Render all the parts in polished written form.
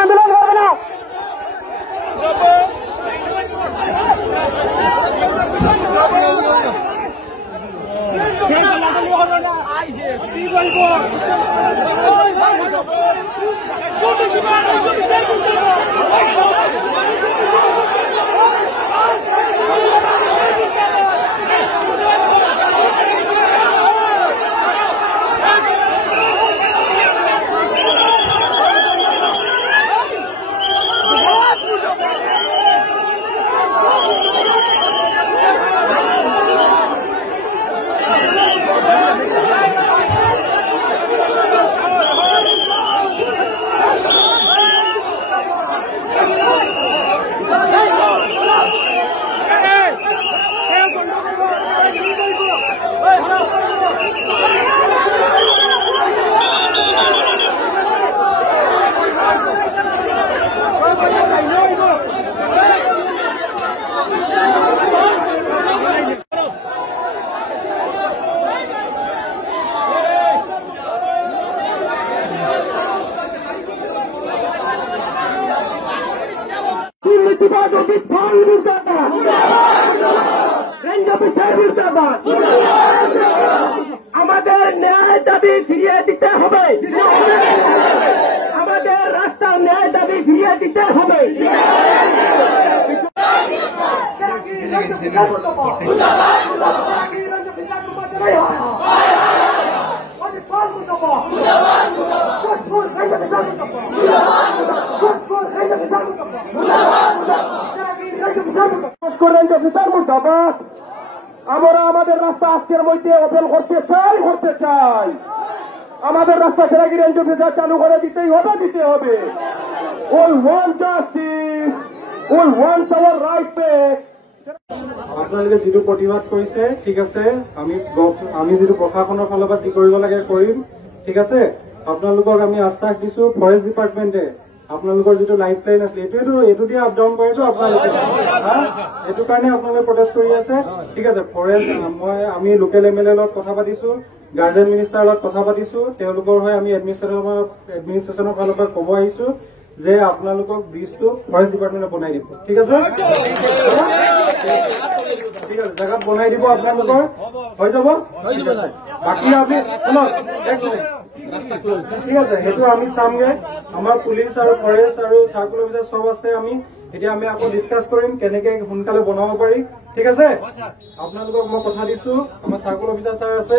আন্দোলন করবে না। আমাদের ন্যায় দাবি ফিরিয়ে দিতে হবে, আমাদের রাস্তার ন্যায় দাবি ফিরিয়ে দিতে হবে। আমরা আমাদের রাস্তা আজকের মধ্যে ওপেন করতে চাই। আমাদের রাস্তা সেরাগি রেঞ্জ অফিসার চালু করে দিতে হবে। We want justice, we want our right back. আপোনালোকে যিটো প্ৰতিবাদ কৰিছে ঠিক আছে, আমি যিটো প্ৰশাসনৰ ফালৰ পৰা যি কৰিব লাগে কৰিম, ঠিক আছে। আপোনালোকক আমি আশ্বাস দিছো, ফৰেষ্ট ডিপাৰ্টমেণ্টে আপোনালোকৰ যিটো লাইফ লাইন আছিলে এইটো দিয়ে আপ ডাউন কৰেতো আপোনালোকে, এইটো কাৰণে আপোনালোকে প্ৰটেষ্ট কৰি আছে, ঠিক আছে। ফৰেষ্ট আমি লোকেল MLA লগত কথা পাতিছো, গাৰ্জেন মিনিষ্টাৰৰ লগত কথা পাতিছো, তেওঁলোকৰ হৈ আমি এডমিনিষ্ট্ৰেশ্যনৰ ফালৰ পৰা ক'ব আহিছো যে আপোনালোকক ব্ৰিজটো ফৰেষ্ট ডিপাৰ্টমেণ্টে বনাই দিব, ঠিক আছে। ঠিক আছে, জেগাত বনাই দিব আপোনালোকৰ, হৈ যাব। বাকী আমি ঠিক আছে, সেইটো আমি চামগে। আমাৰ পুলিচ আৰু ফৰেষ্ট আৰু চাৰ্কুল অফিচাৰ চব আছে, আমি এতিয়া আমি আকৌ ডিছকাছ কৰিম কেনেকে সোনকালে বনাব পাৰি, ঠিক আছে। আপোনালোকক মই কথা দিছো, আমাৰ চাৰ্কুল অফিচাৰ ছাৰ আছে,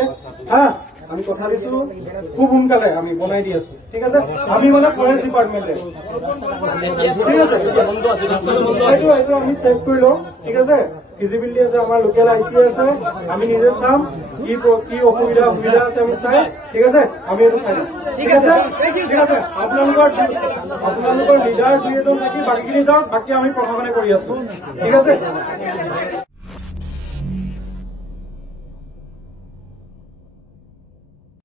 আমি কথা দিছো খুব সোনকালে আমি বনাই দি আছো, ঠিক আছে। আমি মানে ফৰেষ্ট ডিপাৰ্টমেণ্টে, ঠিক আছে, এইটো আমি চেক কৰি লওঁ, ঠিক আছে। ফিজিবিলিটি আছে, আমাৰ লোকেল IC আছে, আমি নিজে চাম কি অসুবিধা আছে আমি চাই, ঠিক আছে। আমি এইটো চাই লম, ঠিক আছে, ঠিক আছে। আপোনালোকৰ লিডাৰ দুই এজন থাকি বাকীখিনি যাওক, বাকী আমি প্ৰশাসনে কৰি আছো, ঠিক আছে।